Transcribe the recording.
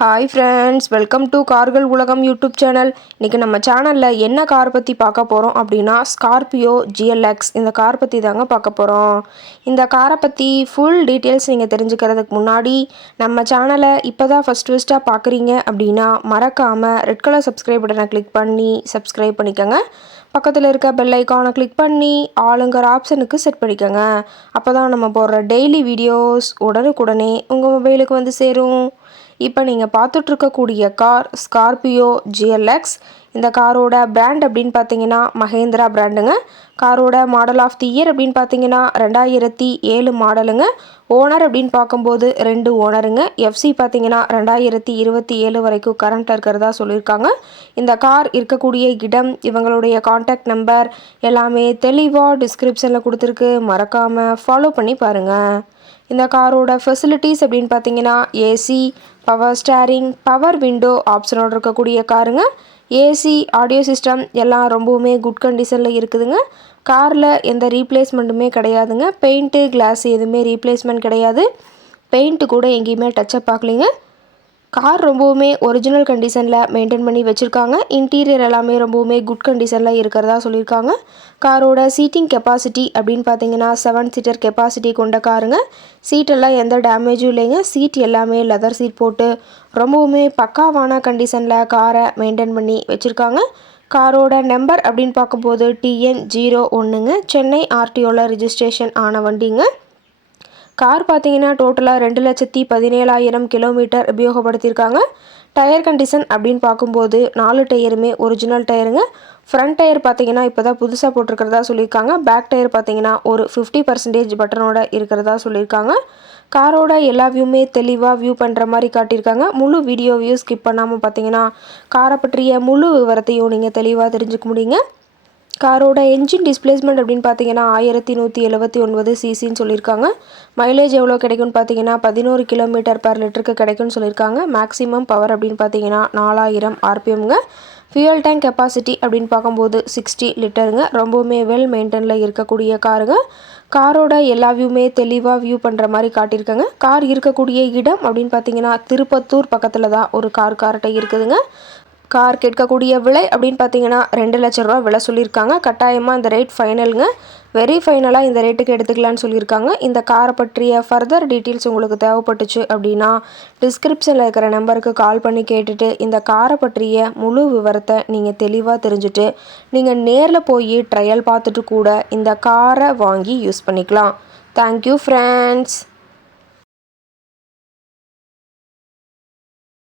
Hi friends, welcome to கார்கள் உலகம் YouTube channel. இன்றைக்கி நம்ம சேனலில் என்ன கார் பற்றி பார்க்க போகிறோம் அப்படின்னா ஸ்கார்பியோ ஜிஎல்எக்ஸ் இந்த கார் பற்றி தாங்க பார்க்க போகிறோம். இந்த காரை பற்றி ஃபுல் டீட்டெயில்ஸ் நீங்கள் தெரிஞ்சுக்கிறதுக்கு முன்னாடி நம்ம சேனலை இப்போ தான் ஃபஸ்ட்டாக பார்க்குறீங்க அப்படின்னா மறக்காமல் ரெட் கலர் சப்ஸ்கிரைப் பட்டனை கிளிக் பண்ணி சப்ஸ்கிரைப் பண்ணிக்கோங்க. பக்கத்தில் இருக்க பெல் ஐக்கானை கிளிக் பண்ணி ஆளுங்கிற ஆப்ஷனுக்கு செட் பண்ணிக்கோங்க. அப்போ தான் நம்ம போடுற டெய்லி வீடியோஸ் உடனுக்குடனே உங்கள் மொபைலுக்கு வந்து சேரும். இப்போ நீங்கள் பார்த்துட்ருக்கக்கூடிய கார் ஸ்கார்பியோ ஜிஎல்எக்ஸ். இந்த காரோட பிராண்ட் அப்படின்னு பார்த்தீங்கன்னா மஹேந்திரா பிராண்டுங்க. காரோட மாடல் ஆஃப் தி இயர் அப்படின்னு பார்த்தீங்கன்னா 2007 மாடலுங்க. ஓனர் அப்படின்னு பார்க்கும்போது 2 ஓனருங்க. எஃப்சி பார்த்தீங்கன்னா 2027 வரைக்கும் கரண்ட்டில் இருக்கிறதா சொல்லியிருக்காங்க. இந்த கார் இருக்கக்கூடிய இடம், இவங்களுடைய காண்டாக்ட் நம்பர் எல்லாமே தெளிவாக டிஸ்கிரிப்ஷனில் கொடுத்துருக்கு. மறக்காமல் ஃபாலோ பண்ணி பாருங்கள். இந்த காரோட ஃபெசிலிட்டிஸ் அப்படின்னு பார்த்தீங்கன்னா AC, power steering, power window ஆப்ஷனோடு இருக்கக்கூடிய காருங்க. ஏசி, ஆடியோ சிஸ்டம் எல்லாம் ரொம்பவுமே குட் கண்டிஷனில் இருக்குதுங்க. காரில் எந்த ரீப்ளேஸ்மெண்ட்டுமே கிடையாதுங்க. பெயிண்ட்டு, கிளாஸ் எதுவுமே ரீப்ளேஸ்மெண்ட் கிடையாது. பெயிண்ட்டு கூட எங்கேயுமே டச்சப் ஆகலைங்க. கார் ரொம்பவுமே ஒரிஜினல் கண்டிஷனில் மெயின்டைன் பண்ணி வச்சுருக்காங்க. இன்டீரியர் எல்லாமே ரொம்பவுமே குட் கண்டிஷனில் இருக்கிறதா சொல்லியிருக்காங்க. காரோட சீட்டிங் கெப்பாசிட்டி அப்படின்னு பார்த்தீங்கன்னா 7 சீட்டர் கெப்பாசிட்டி கொண்ட காருங்க. சீட்டெல்லாம் எந்த டேமேஜும் இல்லைங்க. சீட் எல்லாமே லெதர் சீட் போட்டு ரொம்பவுமே பக்காவான கண்டிஷனில் காரை மெயின்டைன் பண்ணி வச்சுருக்காங்க. காரோட நம்பர் அப்படின்னு பார்க்கும்போது TN01ங்க. சென்னை ஆர்டிஓவில் ரிஜிஸ்ட்ரேஷன் ஆன வண்டிங்க. கார் பார்த்தீங்கன்னா டோட்டலாக 2,17,000 கிலோமீட்டர் உபயோகப்படுத்தியிருக்காங்க. டயர் கண்டிஷன் அப்படின்னு பார்க்கும்போது 4 டயருமே ஒரிஜினல் டயருங்க. ஃப்ரண்ட் டயர் பார்த்தீங்கன்னா இப்போ தான் புதுசாக போட்டிருக்கிறதா சொல்லியிருக்காங்க. பேக் டயர் பார்த்தீங்கன்னா ஒரு 50% பட்டனோட இருக்கிறதா சொல்லியிருக்காங்க. காரோட எல்லா வியூமே தெளிவாக வியூ பண்ணுற மாதிரி காட்டியிருக்காங்க. முழு வீடியோவையும் ஸ்கிப் பண்ணாமல் பார்த்தீங்கன்னா காரை பற்றிய முழு விவரத்தையும் நீங்கள் தெளிவாக தெரிஞ்சுக்க முடியுங்க. காரோட என்ஜின் டிஸ்பிளேஸ்மெண்ட் அப்படின்னு பார்த்தீங்கன்னா 1179 சிசின்னு சொல்லியிருக்காங்க. மைலேஜ் எவ்வளோ கிடைக்கும்னு பார்த்தீங்கன்னா 11 கிலோமீட்டர் பர் லிட்டருக்கு கிடைக்கும்னு சொல்லியிருக்காங்க. மேக்ஸிமம் பவர் அப்படின்னு பார்த்தீங்கன்னா 4000 RPMங்க. ஃபியூயல் டேங்க் கெப்பாசிட்டி அப்படின்னு பார்க்கும்போது 60 லிட்டருங்க. ரொம்பவுமே வெல் மெயின்டெனில் இருக்கக்கூடிய காருங்க. காரோட எல்லா வியூமே தெளிவாக வியூ பண்ணுற மாதிரி காட்டியிருக்காங்க. கார் இருக்கக்கூடிய இடம் அப்படின்னு பார்த்தீங்கன்னா திருப்பத்தூர் பக்கத்தில் தான் ஒரு கார்கிட்ட இருக்குதுங்க. கார் கேட்கக்கூடிய விலை அப்படின்னு பார்த்தீங்கன்னா 2 லட்ச ரூபா விலை சொல்லியிருக்காங்க. கட்டாயமாக இந்த ரேட் ஃபைனலுங்க. வெரி ஃபைனலாக இந்த ரேட்டுக்கு எடுத்துக்கலான்னு சொல்லியிருக்காங்க. இந்த காரை பற்றிய ஃபர்தர் டீட்டெயில்ஸ் உங்களுக்கு தேவைப்பட்டுச்சு அப்படின்னா டிஸ்கிரிப்ஷனில் இருக்கிற நம்பருக்கு கால் பண்ணி கேட்டுட்டு இந்த காரை பற்றிய முழு விவரத்தை நீங்கள் தெளிவாக தெரிஞ்சுட்டு நீங்கள் நேரில் போய் ட்ரையல் பார்த்துட்டு கூட இந்த காரை வாங்கி யூஸ் பண்ணிக்கலாம். Thank you friends.